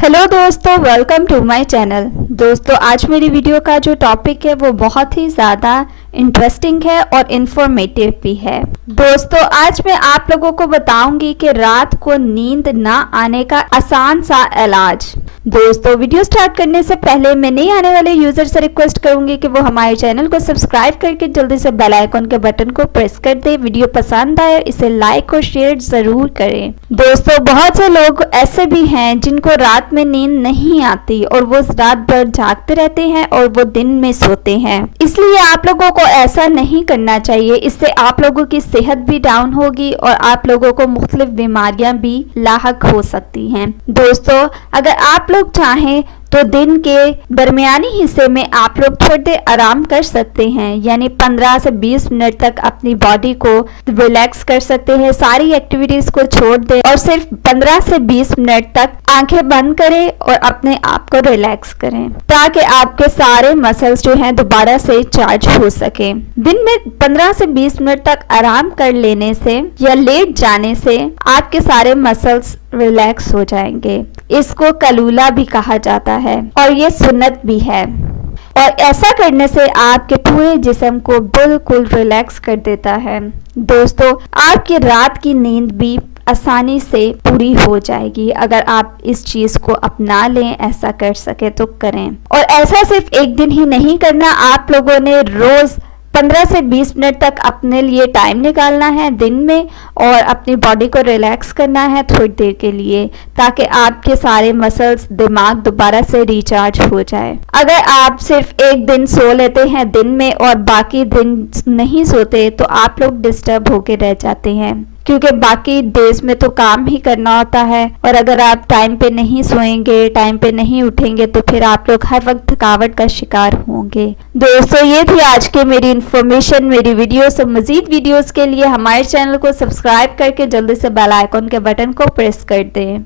Hello दोस्तों, welcome to my channel. दोस्तों, आज मेरी वीडियो का जो टॉपिक है वो बहुत ही ज़्यादा इंटरेस्टिंग है और इन्फॉर्मेटिव भी है। दोस्तों, आज मैं आप लोगों को बताऊंगी कि रात को नींद ना आने का आसान सा इलाज। दोस्तों, वीडियो स्टार्ट करने से पहले मैं नहीं आने वाले यूजर से रिक्वेस्ट करूंगी कि वो हमारे चैनल को सब्सक्राइब करके जल्दी से बेल आइकन के बटन को प्रेस कर दे। वीडियो पसंद आए इसे लाइक और शेयर जरूर करें। दोस्तों, बहुत से लोग ऐसे भी हैं जिनको रात में नींद नहीं आती और वो रात भर जागते रहते हैं और वो दिन में सोते हैं। इसलिए आप लोगों को ऐसा नहीं करना चाहिए। इससे आप लोगों की सेहत भी डाउन होगी और आप लोगों को मुख्तलिफ बीमारियां भी लाहक हो सकती हैं। दोस्तों, अगर आप लोग चाहें तो दिन के दरमियानी हिस्से में आप लोग थोड़ी देर आराम कर सकते हैं, यानी 15 से 20 मिनट तक अपनी बॉडी को रिलैक्स कर सकते हैं। सारी एक्टिविटीज को छोड़ दें और सिर्फ 15 से 20 मिनट तक आंखें बंद करें और अपने आप को रिलैक्स करें, ताकि आपके सारे मसल्स जो हैं दोबारा से चार्ज हो सके। दिन में 15 से 20 मिनट तक आराम कर लेने से या लेट जाने से आपके सारे मसल्स रिलैक्स हो जाएंगे। इसको कलूला भी कहा जाता है और ये सुन्नत भी है, और ऐसा करने से आपके पूरे जिस्म को बिल्कुल रिलैक्स कर देता है। दोस्तों, आपकी रात की नींद भी आसानी से पूरी हो जाएगी अगर आप इस चीज को अपना लें। ऐसा कर सके तो करें, और ऐसा सिर्फ एक दिन ही नहीं करना। आप लोगों ने रोज 15 से 20 मिनट तक अपने लिए टाइम निकालना है दिन में और अपनी बॉडी को रिलैक्स करना है थोड़ी देर के लिए, ताकि आपके सारे मसल्स, दिमाग दोबारा से रिचार्ज हो जाए। अगर आप सिर्फ एक दिन सो लेते हैं दिन में और बाकी दिन नहीं सोते तो आप लोग डिस्टर्ब होके रह जाते हैं, क्योंकि बाकी डेज में तो काम ही करना होता है। और अगर आप टाइम पे नहीं सोएंगे, टाइम पे नहीं उठेंगे तो फिर आप लोग हर वक्त थकावट का शिकार होंगे। दोस्तों, ये थी आज की मेरी इन्फॉर्मेशन, मेरी वीडियो। से मजीद वीडियोस के लिए हमारे चैनल को सब्सक्राइब करके जल्दी से बेल आइकन के बटन को प्रेस कर दें।